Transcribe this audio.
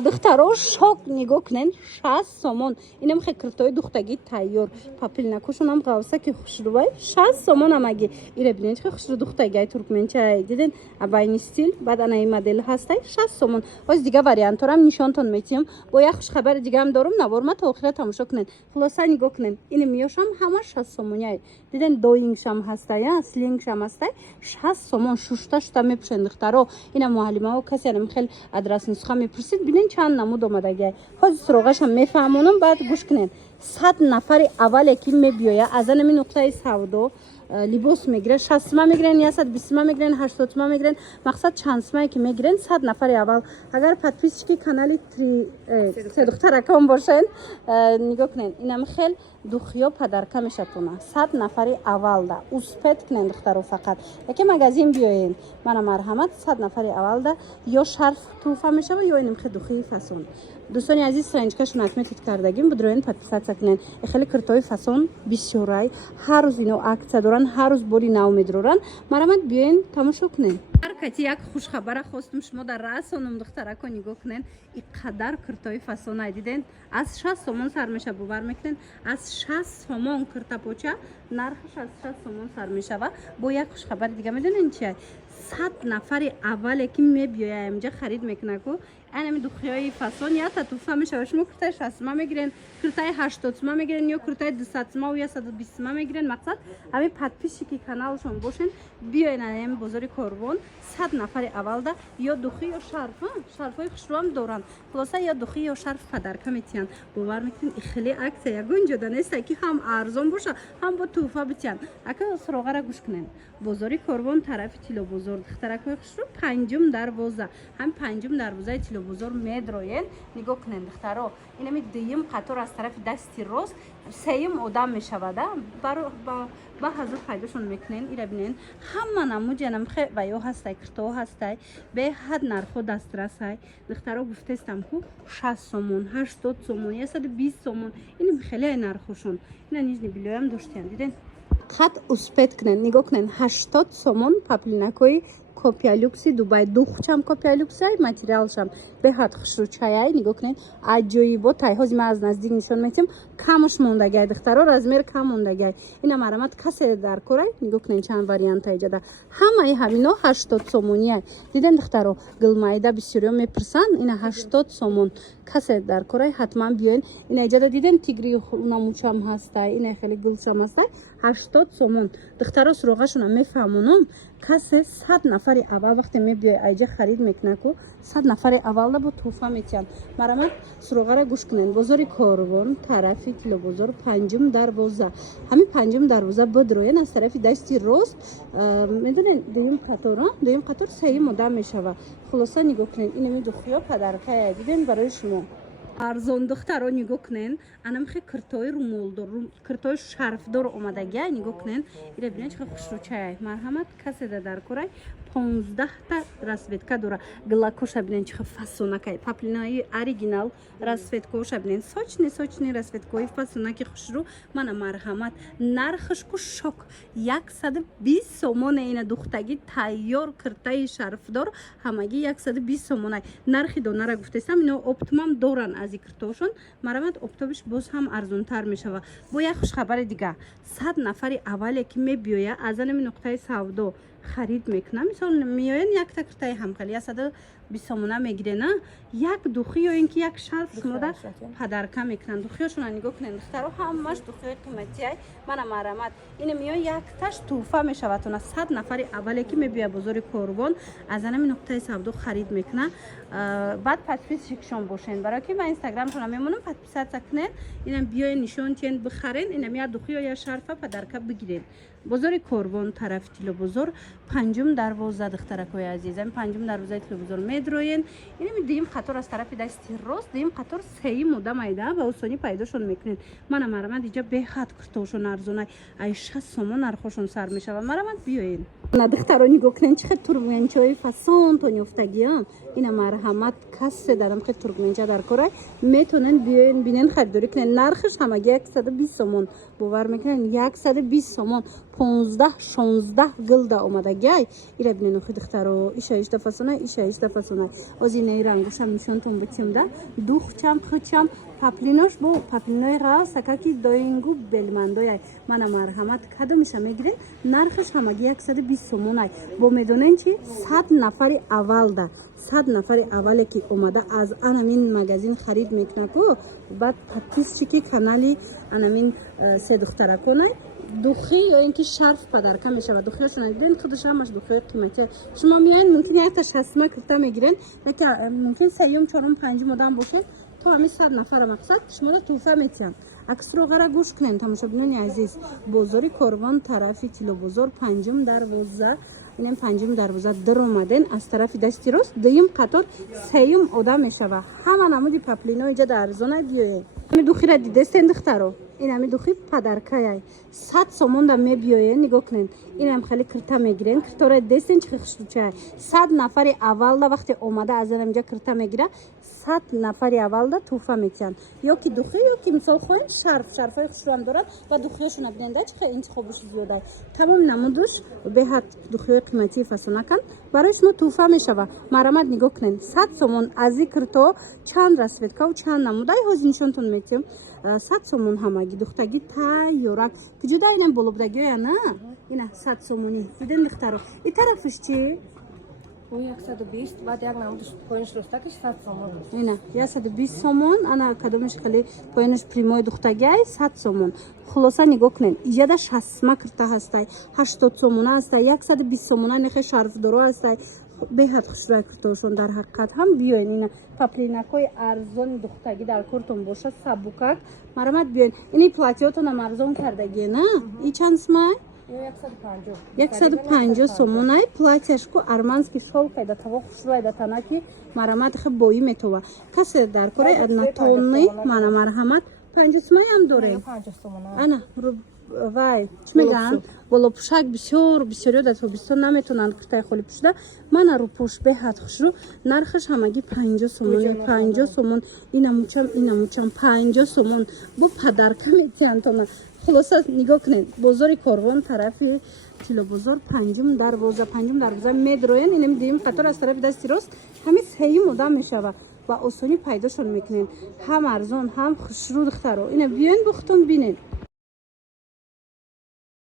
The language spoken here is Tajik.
духтаро шок нигоҳ кунед 60 сомон инам хекртои духтагӣ тайёр папилнакушонам ғавсаки хушрубай 60 сомон амаги ира бинед ки хушру духтагай туркменчай диден абайни стил баъд анаи модел ҳастай 60 сомон оз дига варианторам нишонтон метиҳам бо як хушхабари дигаам дорум наворма та охира тамошо кунед хулоса нигоҳ кунед ин миёшам ҳама 60 сомоняй диден доингшам ҳастай слингшам ҳастай 60 сомон шушта мепушен духтаро ина муаллимао касе анам хел адрас нусха мепурсид бинен чанд намуд омадагай ҳозир суроғашам мефаҳмонам баъд гӯш кунед 100 нафари аввале ки мебиёя аз анами нуқтаи савдо либос мегирен 60 мегирен я 120 мегирен 80 мегирен мақсад чандсмае ки мегирен 100 нафари аввал агар подписчики канали се духтаракон бошен нигоҳ кунед инам хел духиё падарка мешатуна 100 нафари аввалда успет кунен духтаро фақат яке магазин биёен мана марҳамат 100 нафари аввалда ё шарф туҳфа мешава ё инам хел духии фасон дӯстони азиз страничкашон отметид кардагим бидроен подписатсия кунен хеле куртои фасон бисёрай ҳар рӯз ино аксия доран ҳар рӯз боли нав медоран марамат биёен тамошо кунен ҳар кати як хушхабара хостум шумо дар расонум духтарако нигоҳ кунен иқадар куртои фасонай диден аз 60 сомон сар меша бовар мекунен аз 60 сомон куртапоча нархаш аз 60 сомон сар мешава бо як хушхабари дига медонен чиай 100 нафари аввале ки мебиёя инҷа харид мекунаку анами духиёи фасон я та туфа мешава шумо куртаи 60 мегирен куртаи 80 мегирен ё куртаи 200 ё 120 мегирен мақсад ҳами подписчики каналшон бошен биёен анами бозори корвон 100 нафари аввалда ё духӣ ё шарф шарфҳои хушрӯам доранд хулоса ё духӣ ё шарф падарка метиҳанд бовар мекунед ихеле аксия ягон ҷода нестай ки ҳам арзон боша ҳам бо туҳфа битиҳанд ака суроғара гӯш кунед бозори корвон тарафи тилобозор духтаракҳои хушрӯ панҷум дарвоза ҳам панҷум дарвозаи тилобозор медроен нигоҳ кунед духтаро инами дуюм қатор аз тарафи дасти рост сеюм одам мешавада ба ҳазур пайдошон мекунен ира бинен ҳама намуди анам ваё ҳастай куртоҳо ҳастай беҳад нархҳо дастрасай духтаро гуфтестам ку 60 сомон 80 сомон я 120 сомон инам хеле нархошон ина низ нибилоям доштиян диден хат успет кунен нигоҳ кунен 80 сомон паплинакои копия люкси дубай духчам копия люксай материалшам беҳад хушрӯчаяй нигоҳ кунед аҷоибо тай ҳозир ман аз наздик нишон метиҳам камуш мондагай духтаро размер кам мондагай ина марамат касе дар корай нигоҳ кунед чанд варианта иҷада ҳамаи ҳамино 80 сомонияй диден духтаро гилмайда бисёриё мепурсанд ина 80 сомон касе дар корай ҳатман биёен ина иҷада диден тигри намучам ҳастай ина хеле гулшам ҳастай 80 сомон духтаро суроғашона мефаҳмонам касе 100 нафари аввал вақте мебиёй айҷа харид мекунаку 100 нафари аввалда бо туҳфа метиҳанд марамат суроғара гӯш кунед бозори корвон тарафи тилобозор панҷум дарвоза ҳами панҷум дарвоза бидроен аз тарафи дасти рост медонед дуюм қатор сеюм одам мешава хулоса нигоҳ кунед инами духиё падаркая диден барои шумо арзон духтаро нигоҳ кунен анамхе куртои румолдор куртои шарфдор омадагиай нигоҳ кунен ира бинед чихе хушрӯчаяй марҳамат каседа дар корай 15-та расветка дора глакоша бинен чихе фасонакай паплинаи оригинал расветкоша бинен сочни расветкои фасонаки хушрӯ мана марҳамат нархашку шок 120 сомоне ина духтаги тайёр куртаи шарфдор ҳамаги 120 сомонай нархи донара гуфтестам ино оптмам доран ази куртошон марамат оптобиш боз ҳам арзонтар мешава бо як хушхабари дига 100 нафари аввале ки мебиёя аз анами нуқтаи савдо харид мекунам мисол миёен якта куртаи ҳамкали 120 сомона мегирена як духӣ ё ин ки як шарф шумода падарка мекунанд духиёшона нигоҳ кунед духтаро ҳамаш духиёи қиматияй мана марамат ина миён якташ туҳфа мешаватона 100 нафари аввале ки мебиёя бозори корвон аз анами нуқтаи савдо харид мекуна баъд подписчикшон бошен барои ки ман инстаграмшона мемонам подписатсия кунед инам биёен нишон тиҳен бихарен инам я духиё я шарфа падарка бигирен бозори корвон тарафи тилобозор панҷум дарвоза духтаракои азизам панҷум дарвозаи тилобозор медроен инами дуюм қатор аз тарафи дасти рост дуюм қатор сеюм одам айда ба осонӣ пайдошон мекунед мана марамат иҷа беҳад куртошон арзонай ай 60 сомон нархошон сар мешава марамат биёен на духтаро нигоҳ кунед чихе туркменчаи фасон то ёфтагиам ина марҳамат касе дарам хе туркменча дар корай метонен биёен бинен харидорӣ кунед нархаш ҳамаги 120 сомон бовар мекунед 120 сомон 15-16 гилда омадагиай ира бинен хидхтаро иша фасона озинай рангушам нишонтун битимда духчам хучам паплинош бо паплиной ра сакаки доингу белмандояй мана марҳамат кадомиша мегирен нархаш ҳамаги 120 сомонай бо медонен чи 100 нафари аввалда 100 нафари аввале ки омада аз анамин магазин харид мекунаку баъд подписчики канали анамин се духтараконай духи ё ин ки шарф падарка мешавад духиёшона диден худаш ҳамаш духиёи қиматия шумо меоян мумкин якта шастма кирта мегирен мумкин сеюм чорум панҷум одам бошед то ҳамин 100 нафара мақсад шуморо туҳфа метиҳам аксро ғара гӯш кунен тамошобинони азиз бозори корвон тарафи тилобозор панҷум дарвоза инем панҷум дарвоза дир омаден аз тарафи дасти рост дуюм қатор сеюм одам мешава ҳама намуди паплино иҷа дар арзона биёед ами духира дидестен духтаро ин ами духи падаркаяй 100 сомон да мебиёед нигоҳ кунен инам хеле кирта мегирен киртора дестен чихи хушручай 100 нафари аввалда вақте омада аз инамҷа кирта мегира 100 нафари аввалда туҳфа метиҳанд ё ки духи ё ки мисол хоҳем шарфҳои хушрӯам дорад ва духиёшона биненда чихи интихобуш зиёдай тамом намудуш беҳад духиёи қиматии фасонакан барои шумо туҳфа мешава марамат нигоҳ кунен 100 сомон аз и кирто чанд расветкаву чанд намудай ҳозир нишонтон метиҳам 100 сомон ҳамаги духтаги тайёрак ки ҷуда инам болобдагиёя на ина 100 сомонӣ диден духтаро и тарафиш чи 120 баъд як намудаш поинаш ростакиш 100 сомон ина 120 сомон ана кадомиш хеле поинаш примои духтагиай 100 сомон хулоса нигоҳ кунен иҷада шастма кирта ҳастай 80 сомона ҳастай 120 сомона нехе шарфдоро ҳастай беҳад хушрӯяй киртоошон дар ҳақиқат ҳам биёен ина паплинакои арзони духтагӣ дар кортон бошад сабукак марамат биёен ини платиётонам арзон кардагие на и чанд смай 150 сомонай платяшку армански шолкай да таво хушрӯяй да танаки марамат хе боӣ метова касе дар кори аднатони мана марҳамат 50 смай ҳам дорем ана вай чӣ мегӯянд болопӯшак бисёриё дар тобистон наметавонанд куртаи холӣ пӯшида мана рӯпӯш беҳад хушрӯ нархаш ҳамаги 50 сомон 50 сомон инамучам 50 сомон бо падарка метиҳандтона хулоса нигоҳ кунед бозори корвон тарафи тилобозор панҷум дарвоза медроен инами дуюм қатор аз тарафи дасти рост ҳамин сеюм одам мешава ба осонӣ пайдошон мекунен ҳам арзон ҳам хушрӯ духтаро ина биёен бухтон бинен